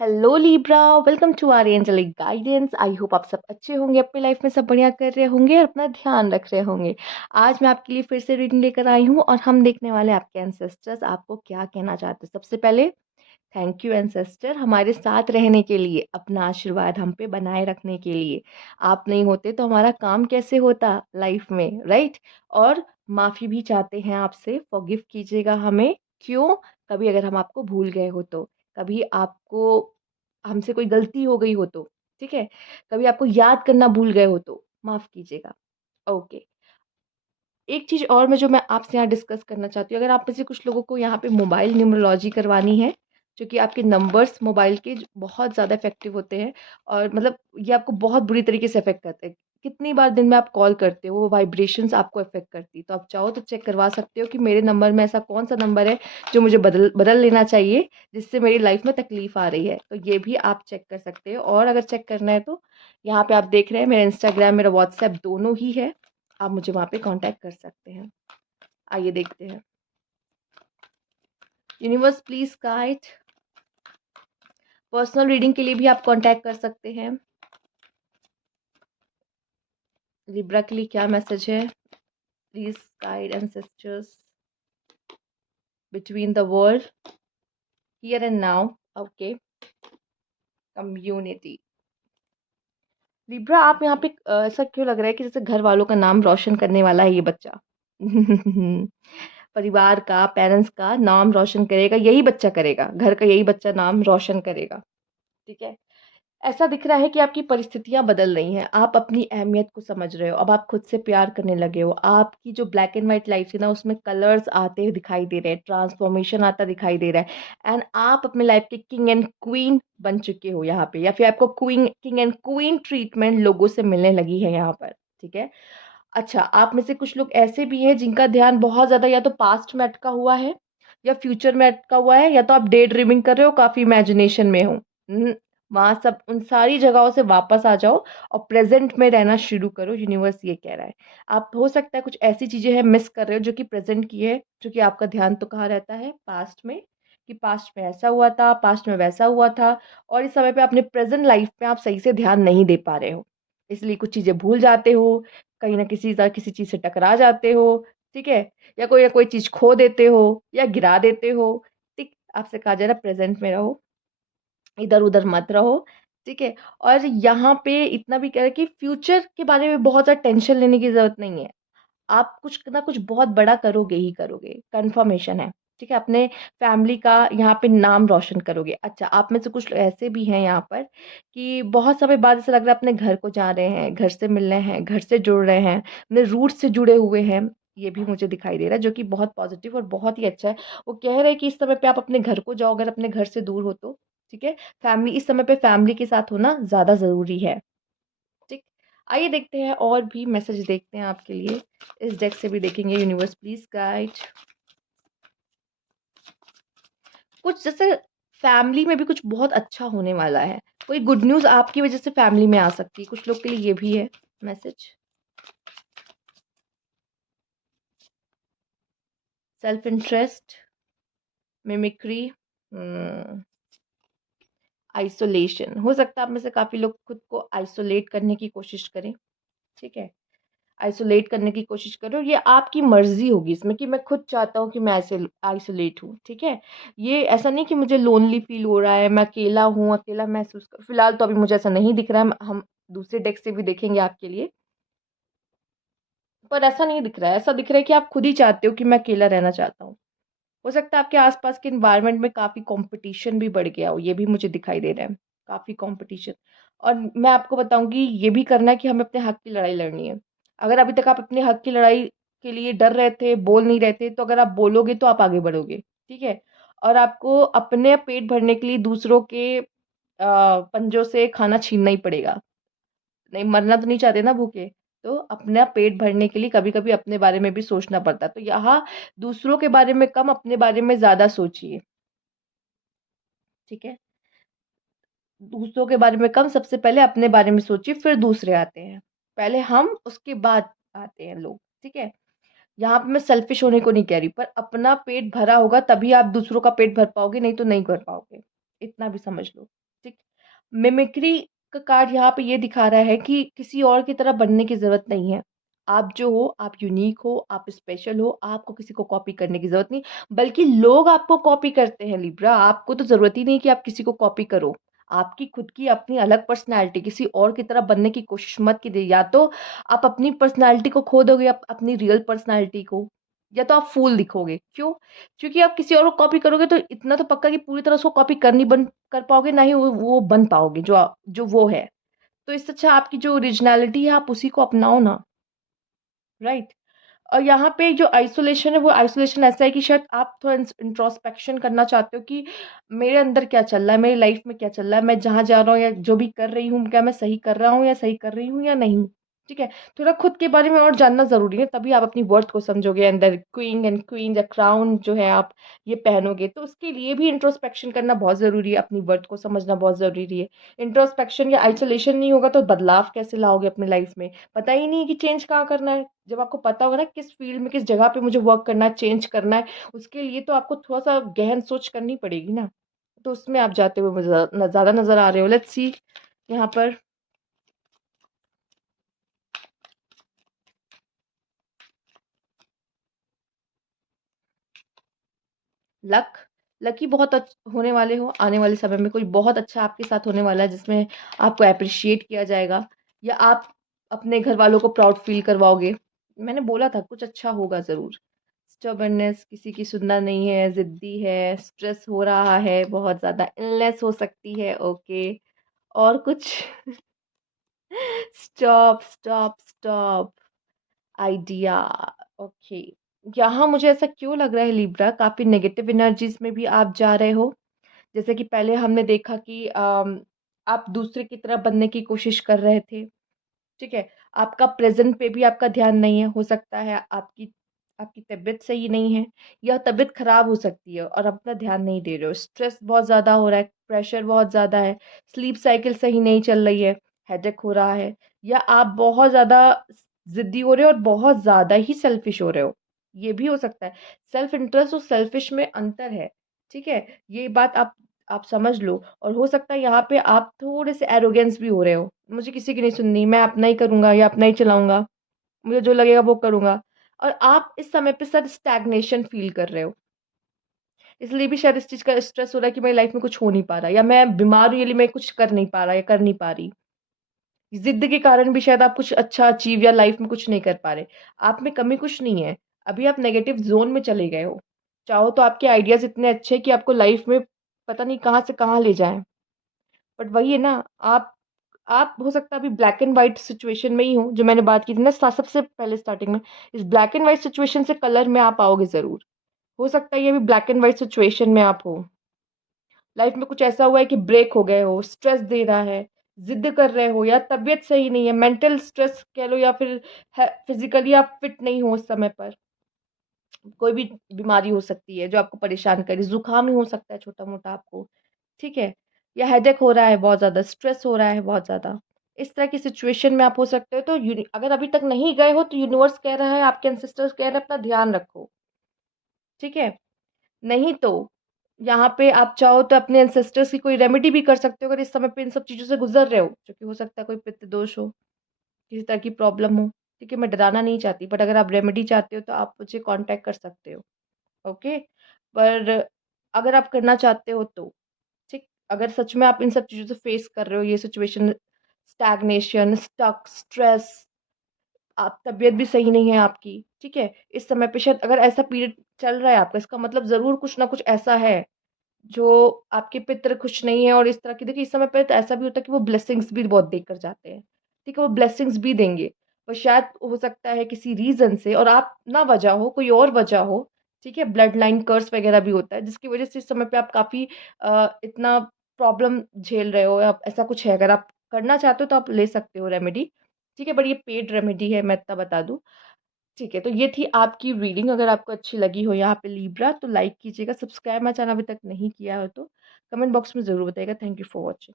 Hello Libra, welcome to our angelic guidance. I hope आप सब अच्छे होंगे, अपनी लाइफ में सब बढ़िया कर रहे होंगे और अपना ध्यान रख रहे होंगे। आज मैं आपके लिए फिर से रीडिंग लेकर आई हूँ और हम देखने वाले हैं आपके एंसेस्टर्स आपको क्या कहना चाहते हैं। सबसे पहले थैंक यू एंसेस्टर, हमारे साथ रहने के लिए, अपना आशीर्वाद हम पे बनाए रखने के लिए। आप नहीं होते तो हमारा काम कैसे होता लाइफ में, राइट। और माफ़ी भी चाहते हैं आपसे, फॉरगिव कीजिएगा हमें। क्यों? कभी अगर हम आपको भूल गए हो तो, कभी आपको हमसे कोई गलती हो गई हो तो, ठीक है, कभी आपको याद करना भूल गए हो तो माफ़ कीजिएगा। ओके। एक चीज़ और मैं आपसे यहाँ डिस्कस करना चाहती हूँ, अगर आप में से कुछ लोगों को यहाँ पे मोबाइल न्यूमरोलॉजी करवानी है, जो कि आपके नंबर्स मोबाइल के बहुत ज़्यादा इफ़ेक्टिव होते हैं और मतलब ये आपको बहुत बुरी तरीके से इफ़ेक्ट करते हैं। कितनी बार दिन में आप कॉल करते हो, वो वाइब्रेशंस आपको इफ़ेक्ट करती है। तो आप चाहो तो चेक करवा सकते हो कि मेरे नंबर में ऐसा कौन-सा नंबर है जो मुझे बदल बदल लेना चाहिए, जिससे मेरी लाइफ़ में तकलीफ़ आ रही है। तो ये भी आप चेक कर सकते हो और अगर चेक करना है तो यहाँ पे आप देख रहे हैं मेरा इंस्टाग्राम, मेरा व्हाट्सएप दोनों ही है। आप मुझे वहाँ पे कांटेक्ट कर सकते हैं। आइए देखते हैं। Universe please guide. Personal reading के लिए भी आप कांटेक्ट कर सकते हैं। लिब्रा के लिए क्या मैसेज है? Please guide ancestors between the world here and now. Okay. Community. Libra, आप यहाँ पे ऐसा क्यों लग रहा है कि जैसे घर वालों का नाम रोशन करने वाला है ये बच्चा? परिवार का, पेरेंट्स का नाम रोशन करेगा, यही बच्चा करेगा, घर का यही बच्चा नाम रोशन करेगा। ठीक है। ऐसा दिख रहा है कि आपकी परिस्थितियाँ बदल रही हैं, आप अपनी अहमियत को समझ रहे हो, अब आप खुद से प्यार करने लगे हो। आपकी जो ब्लैक एंड व्हाइट लाइफ थी ना, उसमें कलर्स आते हुए दिखाई दे रहे हैं, ट्रांसफॉर्मेशन आता दिखाई दे रहा है एंड आप अपने लाइफ के किंग एंड क्वीन बन चुके हो यहाँ पे, या फिर आपको queen king and queen treatment लोगों से मिलने लगी है यहाँ पर। ठीक है। अच्छा, आप में से कुछ लोग ऐसे भी हैं जिनका ध्यान बहुत ज़्यादा या तो पास्ट में अटका हुआ है या फ्यूचर में अटका हुआ है, या तो आप डे ड्रीमिंग कर रहे हो, काफ़ी इमेजिनेशन में हो। वहाँ सब उन सारी जगहों से वापस आ जाओ और प्रेज़ेंट में रहना शुरू करो, यूनिवर्स ये कह रहा है। आप हो सकता है कुछ ऐसी चीज़ें हैं मिस कर रहे हो जो कि प्रेज़ेंट की है, जो कि आपका ध्यान तो कहाँ रहता है? पास्ट में, कि पास्ट में ऐसा हुआ था, पास्ट में वैसा हुआ था और इस समय पे अपने प्रेज़ेंट लाइफ़ में आप सही से ध्यान नहीं दे पा रहे हो। इसलिए कुछ चीज़ें भूल जाते हो, कहीं न किसी चीज़ से टकरा जाते हो, ठीक है? या कोई चीज़ खो देते हो या गिरा देते हो, ठीक? आपसे कहा जा रहा है प्रेज़ेंट में रहो, इधर-उधर मत रहो, ठीक है? और यहाँ पे इतना भी कह रहा है कि फ्यूचर के बारे में बहुत ज़्यादा टेंशन लेने की ज़रूरत नहीं है। आप कुछ ना कुछ बहुत बड़ा करोगे ही करोगे, कन्फर्मेशन है, ठीक है? अपने फैमिली का यहाँ पे नाम रोशन करोगे। अच्छा, आप में से कुछ ऐसे भी हैं यहाँ पर कि बहुत समय बाद ऐसा लग रहा है अपने घर को जा रहे हैं, घर से मिल रहे हैं, घर से जुड़ रहे हैं, अपने रूट्स से जुड़े हुए हैं, ये भी मुझे दिखाई दे रहा है, जो कि बहुत पॉज़िटिव और बहुत ही अच्छा है। वो कह रहे हैं कि इस समय पे आप अपने घर को जाओ, अगर अपने घर से दूर हो तो, ठीक है? फैमिली इस समय पे फैमिली के साथ होना ज़्यादा ज़रूरी है। ठीक। आइए देखते हैं और भी मैसेज देखते हैं आपके लिए। इस डेक से भी देखेंगे। Universe please guide. कुछ जैसे फैमिली में भी कुछ बहुत अच्छा होने वाला है, कोई गुड न्यूज़ आपकी वजह से फैमिली में आ सकती है, कुछ लोग के लिए ये भी है message. Self interest, mimicry, isolation. हो सकता है आप में से काफ़ी लोग खुद को आइसोलेट करने की कोशिश करें, ठीक है? आइसोलेट करने की कोशिश करो, ये आपकी मर्ज़ी होगी इसमें कि मैं खुद चाहता हूँ कि मैं ऐसे आइसोलेट हूँ, ठीक है? ये ऐसा नहीं कि मुझे लोनली फ़ील हो रहा है, मैं अकेला हूँ, अकेला महसूस कर फ़िलहाल तो अभी मुझे ऐसा नहीं दिख रहा है, हम दूसरे डेक से भी देखेंगे आपके लिए। पर ऐसा नहीं दिख रहा है, ऐसा दिख रहा है कि आप खुद ही चाहते हो कि मैं अकेला रहना चाहता हूँ। हो सकता है आपके आस-पास के एनवायरनमेंट में काफ़ी कॉम्पिटिशन भी बढ़ गया हो, ये भी मुझे दिखाई दे रहा है, काफ़ी कॉम्पिटिशन। और मैं आपको बताऊँगी ये भी करना है कि हमें अपने हक़ की लड़ाई लड़नी है। अगर अभी तक आप अपने हक़ की लड़ाई के लिए डर रहे थे, बोल नहीं रहे थे, तो अगर आप बोलोगे तो आप आगे बढ़ोगे, ठीक है? और आपको अपने पेट भरने के लिए दूसरों के पंजों से खाना छीनना ही पड़ेगा। नहीं, मरना तो नहीं चाहते ना भूखे, तो अपना पेट भरने के लिए कभी-कभी अपने बारे में भी सोचना पड़ता है। तो यहाँ दूसरों के बारे में कम, अपने बारे में ज़्यादा सोचिए, ठीक है? दूसरों के बारे में कम, सबसे पहले अपने बारे में सोचिए, फिर दूसरे आते हैं। पहले हम, उसके बाद आते हैं लोग, ठीक है? यहाँ पे मैं सेल्फिश होने को नहीं कह रही, पर अपना पेट भरा होगा तभी आप दूसरों का पेट भर पाओगे, नहीं तो नहीं कर पाओगे। इतना भी समझ लो। मिमिक्री का कार्ड यहाँ पे ये दिखा रहा है कि किसी और की तरह बनने की ज़रूरत नहीं है। आप जो हो, आप यूनिक हो, आप स्पेशल हो, आपको किसी को कॉपी करने की ज़रूरत नहीं, बल्कि लोग आपको कॉपी करते हैं लिब्रा, आपको तो ज़रूरत ही नहीं कि आप किसी को कॉपी करो। आपकी खुद की अपनी अलग पर्सनैलिटी किसी और की तरह बनने की कोशिश मत कीजिए, या तो आप अपनी पर्सनैलिटी को खो दोगे, अपनी रियल पर्सनैलिटी को, या तो आप फूल दिखोगे। क्यों? क्योंकि आप किसी और को कॉपी करोगे तो इतना तो पक्का कि पूरी तरह उसको कॉपी कर पाओगे, ना ही वो बन पाओगे जो वो है। तो इससे अच्छा आपकी जो ओरिजिनैलिटी है आप उसी को अपनाओ ना, राइट? और यहाँ पे जो आइसोलेशन है वो आइसोलेशन ऐसा है कि शायद आप थोड़ा इंट्रोस्पेक्शन करना चाहते हो कि मेरे अंदर क्या चल रहा है, मेरी लाइफ में क्या चल रहा है, मैं जहाँ जा रहा हूँ या जो भी कर रही हूँ, क्या मैं सही कर रहा हूँ या सही कर रही हूँ या नहीं। ठीक है, थोड़ा खुद के बारे में और जानना जरूरी है, तभी आप अपनी वर्थ को समझोगे। अंदर क्वीन एंड क्वीन या क्राउन जो है आप ये पहनोगे, तो उसके लिए भी इंट्रोस्पेक्शन करना बहुत जरूरी है, अपनी वर्थ को समझना बहुत जरूरी है। इंट्रोस्पेक्शन या आइसोलेशन नहीं होगा तो बदलाव कैसे लाओगे अपनी लाइफ में? पता ही नहीं है कि चेंज कहाँ करना है। जब आपको पता होगा ना किस फील्ड में, किस जगह पे मुझे वर्क करना है, चेंज करना है, उसके लिए तो आपको थोड़ा-सा गहन सोच करनी पड़ेगी ना। तो उसमें आप जाते हुए मुझे ज़्यादा नज़र आ रहे हो। लेट्स सी यहाँ पर लक, लकी बहुत होने वाले हो, आने वाले समय में कोई बहुत अच्छा आपके साथ होने वाला है जिसमें आपको एप्रिशिएट किया जाएगा, या आप अपने घर वालों को प्राउड फील करवाओगे। मैंने बोला था कुछ अच्छा होगा ज़रूर। स्टबर्ननेस, किसी की सुनना नहीं है, ज़िद्दी है, स्ट्रेस हो रहा है, बहुत ज़्यादा इलनेस हो सकती है, ओके। और कुछ? Stop, stop, stop. Idea, okay. यहाँ मुझे ऐसा क्यों लग रहा है लिब्रा, काफ़ी नेगेटिव एनर्जीज़ में भी आप जा रहे हो। जैसे कि पहले हमने देखा कि आप दूसरे की तरह बनने की कोशिश कर रहे थे, ठीक है? आपका प्रेज़ेंट पे भी आपका ध्यान नहीं है, हो सकता है आपकी आपकी तबीयत सही नहीं है या तबीयत खराब हो सकती है और अपना ध्यान नहीं दे रहे हो। स्ट्रेस बहुत ज़्यादा हो रहा है, प्रेशर बहुत ज़्यादा है, स्लीप साइकिल सही नहीं चल रही है, हेडेक हो रहा है, या आप बहुत ज़्यादा ज़िद्दी हो रहे हो और बहुत ज़्यादा ही सेल्फिश हो रहे हो। ये भी हो सकता है। सेल्फ इंटरेस्ट और सेल्फिश में अंतर है, ठीक है? ये बात आप समझ लो। और हो सकता है यहाँ पे आप थोड़े से एरोगेंस भी हो रहे हो, मुझे किसी की नहीं सुननी, मैं अपना ही करूँगा या अपना ही चलाऊँगा, मुझे जो लगेगा वो करूँगा। और आप इस समय पे शायद स्टैग्नेशन फ़ील कर रहे हो, इसलिए भी शायद इस चीज़ का स्ट्रेस हो रहा है कि मेरी लाइफ़ में कुछ हो नहीं पा रहा, या मैं बीमार हूँ, इसलिए मैं कुछ कर नहीं पा रहा या कर नहीं पा रही। ज़िद के कारण भी शायद आप कुछ अच्छा अचीव या लाइफ़ में कुछ नहीं कर पा रहे। आप में कमी कुछ नहीं है, अभी आप नेगेटिव ज़ोन में चले गए हो। चाहो तो आपके आइडियाज़ इतने अच्छे हैं कि आपको लाइफ़ में पता नहीं कहाँ से कहाँ ले जाएँ। बट वही है ना, आप हो सकता है अभी ब्लैक एंड व्हाइट सिचुएशन में ही हो, जो मैंने बात की थी ना सबसे पहले स्टार्टिंग में। इस ब्लैक एंड व्हाइट सिचुएशन से कलर में आप आओगे ज़रूर। हो सकता है ये भी ब्लैक एंड व्हाइट सिचुएशन में आप हो। लाइफ में कुछ ऐसा हुआ है कि ब्रेक हो गए हो, स्ट्रेस दे रहा है, ज़िद कर रहे हो, या तबीयत सही नहीं है, मेंटल स्ट्रेस कह लो, या फिर फिज़िकली आप फिट नहीं हो उस समय पर। कोई भी बीमारी हो सकती है जो आपको परेशान करे, ज़ुकाम ही हो सकता है छोटा-मोटा आपको, ठीक है? या हेडेक हो रहा है बहुत ज़्यादा, स्ट्रेस हो रहा है बहुत ज़्यादा। इस तरह की सिचुएशन में आप हो सकते हो, तो अगर अभी तक नहीं गए हो तो यूनिवर्स कह रहा है, आपके एंसेस्टर्स कह रहे हैं अपना ध्यान रखो, ठीक है? नहीं तो यहाँ पे आप चाहो तो अपने एंसेस्टर्स की कोई रेमेडी भी कर सकते हो, अगर इस समय पे इन सब चीज़ों से गुज़र रहे हो, जो कि हो सकता है कोई पित्त दोष हो, किसी तरह की प्रॉब्लम हो, ठीक है? मैं डराना नहीं चाहती, बट अगर आप रेमेडी चाहते हो तो आप मुझे कॉन्टैक्ट कर सकते हो, ओके? पर अगर आप करना चाहते हो तो, ठीक? अगर सच में आप इन सब चीज़ों से फेस कर रहे हो, ये सिचुएशन, स्टैग्नेशन, स्टक, स्ट्रेस, आप तबीयत भी सही नहीं है आपकी, ठीक है? इस समय पे शायद अगर ऐसा पीरियड चल रहा है आपका, इसका मतलब ज़रूर कुछ ना कुछ ऐसा है जो आपके पितृ खुश नहीं है। और इस तरह की, देखिए इस समय पे तो ऐसा भी होता है कि वो ब्लेसिंग्स भी बहुत देकर जाते हैं, ठीक है? वो ब्लेसिंग्स भी देंगे, पर शायद हो सकता है किसी रीज़न से, और आप ना वजह हो, कोई और वजह हो, ठीक है? ब्लड लाइन कर्स वगैरह भी होता है, जिसकी वजह से इस समय पे आप काफ़ी इतना प्रॉब्लम झेल रहे हो, या ऐसा कुछ है। अगर आप करना चाहते हो तो आप ले सकते हो रेमेडी, ठीक है? बट ये पेड रेमेडी है, मैं इतना बता दूँ। ठीक है, तो ये थी आपकी रीडिंग। अगर आपको अच्छी लगी हो यहाँ पे लिब्रा, तो लाइक कीजिएगा, सब्सक्राइब मेरा चैनल अभी तक नहीं किया हो तो कमेंट बॉक्स में ज़रूर बताइएगा। Thank you for watching.